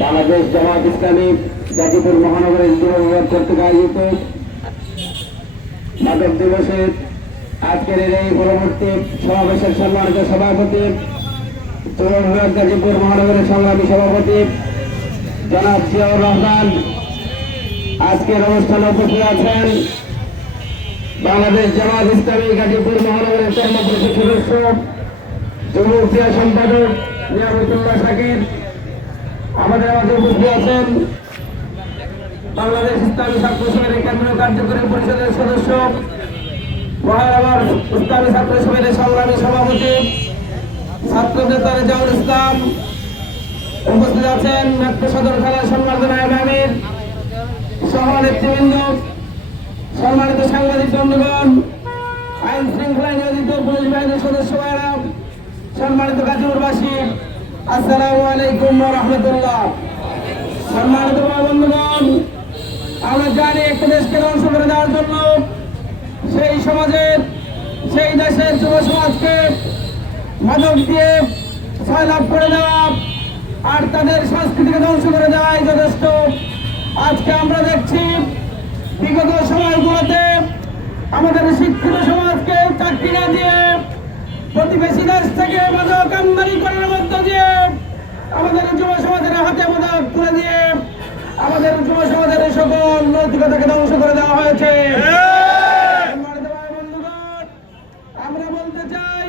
বাংলাদেশ জামাত ইসলামী গাজীপুর মহানগরের বিভাগ কর্তৃক আয়োজিত মাদক দিবসের আজকের এই পরবর্তী সমাবেশের সম্মানিত সভাপতি বিভাগ গাজীপুর মহানগরের সংগ্রামী সভাপতি, জনাব জিয়াউর রহমান। আজকের অনুষ্ঠানে উপস্থিত আছেন বাংলাদেশ জামাত ইসলামী গাজীপুর মহানগরের কর্মপরিষদ সদস্য, যুব ক্রিয়া সম্পাদক নিয়ামতুল্লাহ শাকির আমাদের মাঝে উপস্থিত আছেন বাংলাদেশ ইসলামী ছাত্র সমিতির কেন্দ্রীয় কার্যকরী পরিষদের সদস্য মহানগর ইসলামী ছাত্র সমিতির সংগ্রামী সভাপতি ছাত্র নেতা রেজাউল ইসলাম উপস্থিত আছেন মেট্রো সদর থানার সম্মানিত নায়ক আমির সহ নেতৃবৃন্দ সম্মানিত সাংবাদিক বন্ধুগণ, আইন শৃঙ্খলা নিয়োজিত পুলিশ বাহিনীর সদস্য ভাইরা সম্মানিত গাজীপুরবাসী, আসসালামু আলাইকুম রাহমাতুল্লাহ। সম্মানিত বন্ধুগণ, আমরা জানি একটা দেশকে ধ্বংস করে দেওয়ার জন্য সেই সমাজের, সেই দেশের যুব সমাজকে মাদক দিয়ে সয়লাভ করে দেওয়া, আর তাদের সংস্কৃতিকে ধ্বংস করে দেওয়াই যথেষ্ট। আজকে আমরা দেখছি বিগত সময়গুলোতে আমাদের শিক্ষিত সমাজকে চাকরি না দিয়ে প্রতিবেশী দেশ থেকে মাদক আমদানি করার মধ্য দিয়ে আমাদের যুব সমাজের হাতে মাদক তুলে দিয়ে আমাদের যুব সমাজের সকল নৈতিকতাকে ধ্বংস করে দেওয়া হয়েছে সম্মানিত ভাই বন্ধুগণ, আমরা বলতে চাই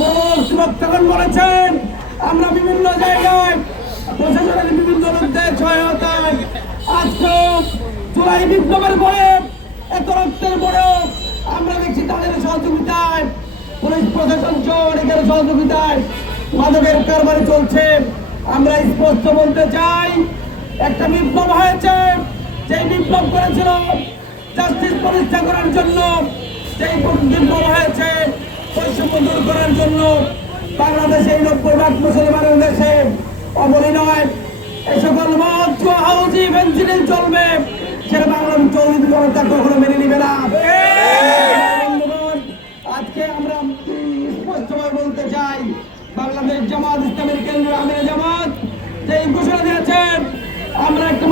প্রবর্তন বলেছেন আমরা বিভিন্ন জায়গায় প্রশাসনের বিভিন্ন লোকদের সহায়তায় আজকে জুলাই বিপ্লবের পরে এত রক্তের পরেও আমরা দেখছি তাদের সহযোগিতায়, পুলিশ প্রশাসন অনেকের সহযোগিতায় মাদকের কারবারি চলছে। আমরা স্পষ্ট বলতে চাই, একটা বিপ্লব হয়েছে। সেই বিপ্লব করেছিল জাস্টিস প্রতিষ্ঠা করার জন্য সেই বিপ্লব হয়েছে বৈষম্য দূর করার জন্য বাংলাদেশে নব্বই ভাগ মুসলমানের দেশে অবনীনয় এই সকল মদ হাউজি ফেন্সিলিং চলবে। সেটা বাংলার চৌধুরী জনতা কখনো মেনে নিবে না। আজকে আমরা স্পষ্টভাবে বলতে চাই, বাংলাদেশ জামাত ইসলামের কেন্দ্র আমির জামাত যে ঘোষণা দিয়েছেন, আমরা একটা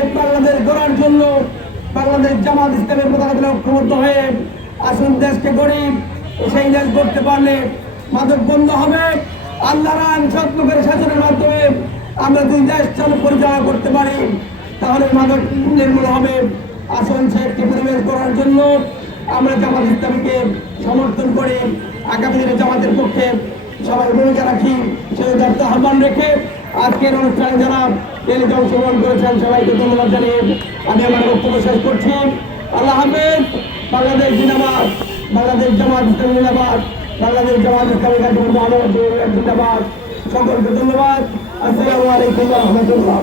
একটি বাংলাদেশ গড়ার জন্য বাংলাদেশ জামাত ইসলামের মোতাবেক ঐক্যবদ্ধ হয়ে আসুন দেশকে গরিব সেই দেশ গড়তে পারলে মাদক বন্ধ হবে। আল্লাহর আইন সৎ লোকের শাসনের মাধ্যমে আমরা দুই দেশ চালু পরিচালনা করতে পারি। তাহলে মাদক নির্মূল হবে। আসুন সে একটি পরিবেশ করার জন্য আমরা জামাত ইসলামীকে সমর্থন করে। আগামী দিনে জামাতের পক্ষে সবাই ভূমিকা রাখি। সেই দায়িত্ব আহ্বান রেখে আজকের অনুষ্ঠান যারা এলিতে অংশগ্রহণ করেছেন সবাইকে ধন্যবাদ জানিয়ে আমি আমার বক্তব্য শেষ করছি। আল্লাহ হাফেজ, বাংলাদেশ জিন্দাবাদ, বাংলাদেশ জামাত ইসলাম জিন্দাবাদ, বাংলাদেশ জামাত ইসলামী কার্যক্রম জিন্দাবাদ। সকলকে ধন্যবাদ। আসসালামু আলাইকুম রহমতুল্লাহ।